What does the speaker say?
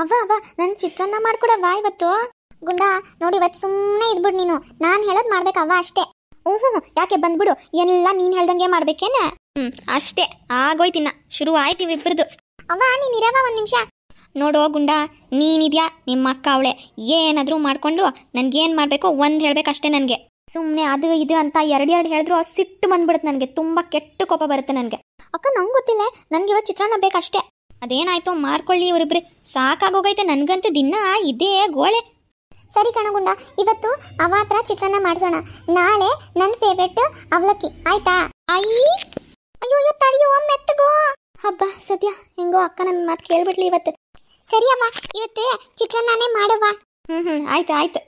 ಅವ್ವ ಅವ್ವ ನನ್ ಚಿತ್ರಾನ್ನ ಮಾಡ್ಕೊಡವ್ವ ಇವತ್ತು. ಗುಂಡ ನೋಡಿ ಇವತ್ತು ಸುಮ್ಮನೆ ಇದ್ಬಿಡು ನೀನು, ನಾನ್ ಹೇಳೋದ್ ಮಾಡ್ಬೇಕವ್ವ ಅಷ್ಟೇ. ಯಾಕೆ ಬಂದ್ಬಿಡು, ಎಲ್ಲ ನೀನ್ ಹೇಳ್ದಂಗೆ ಮಾಡ್ಬೇಕೇನ? ಅಷ್ಟೇ ಆಗೋಯ್ತಿನ್ನ, ಶುರು ಆಯ್ತು ಇವ್ರಿಬ್ರದು. ಅವ್ವ ನೀನ್ ಇರವ ಒಂದ್ ನಿಮಿಷ. ನೋಡೋ ಗುಂಡ, ನೀನಿದ್ಯಾ ನಿಮ್ಮ ಅಕ್ಕ ಅವಳೆ, ಏನಾದ್ರೂ ಮಾಡ್ಕೊಂಡು ನನ್ಗೇನ್ ಮಾಡ್ಬೇಕೋ ಒಂದ್ ಹೇಳ್ಬೇಕಷ್ಟೇ ನನ್ಗೆ. ಸುಮ್ನೆ ಅದು ಇದು ಅಂತ ಎರಡು ಹೇಳಿದ್ರು ಸಿಟ್ಟು ಬಂದ್ಬಿಡುತ್ತೆ ನನಗೆ, ತುಂಬಾ ಕೆಟ್ಟ ಕೋಪ ಬರುತ್ತೆ ನನಗೆ. ಅಕ್ಕ ನಂಗೆ ಗೊತ್ತಿಲ್ಲ, ನನ್ಗೆ ಇವತ್ತು ಚಿತ್ರಾನ್ನ ಬೇಕಷ್ಟೇ. ಅದೇನಾಯ್ತು ಮಾಡ್ಕೊಳ್ಳಿ ಇವರಿಬ್ರಿ, ಸಾಕಾಗೋಗೈತೆ ನನ್ಗಂತೂ ದಿನ ಇದೇ ಗೋಳೆ. ಸರಿ ಕಣಗುಂಡ, ಇವತ್ತು ಅವ ಹತ್ರ ಚಿತ್ರಾನ್ನ ಮಾಡಿಸೋಣ, ನಾಳೆ ನನ್ನ ಫೇವ್ರೆಟ್ ಅವಲಕ್ಕಿ ಆಯ್ತಾ? ಅಯ್ಯೋ ಅಯ್ಯೋ ತಡಿಯೋ ಮೆತ್ತಗೋ. ಹಬ್ಬ ಸದ್ಯ ಹೆಂಗೋ ಅಕ್ಕ ನನ್ನ ಮಾತು ಕೇಳ್ಬಿಡ್ಲಿ ಇವತ್ತು. ಸರಿ ಅವ್ವ ಇವತ್ತೇ ಚಿತ್ರಾನ್ನನೇ ಮಾಡವ್ವ. ಆಯ್ತು ಆಯ್ತು.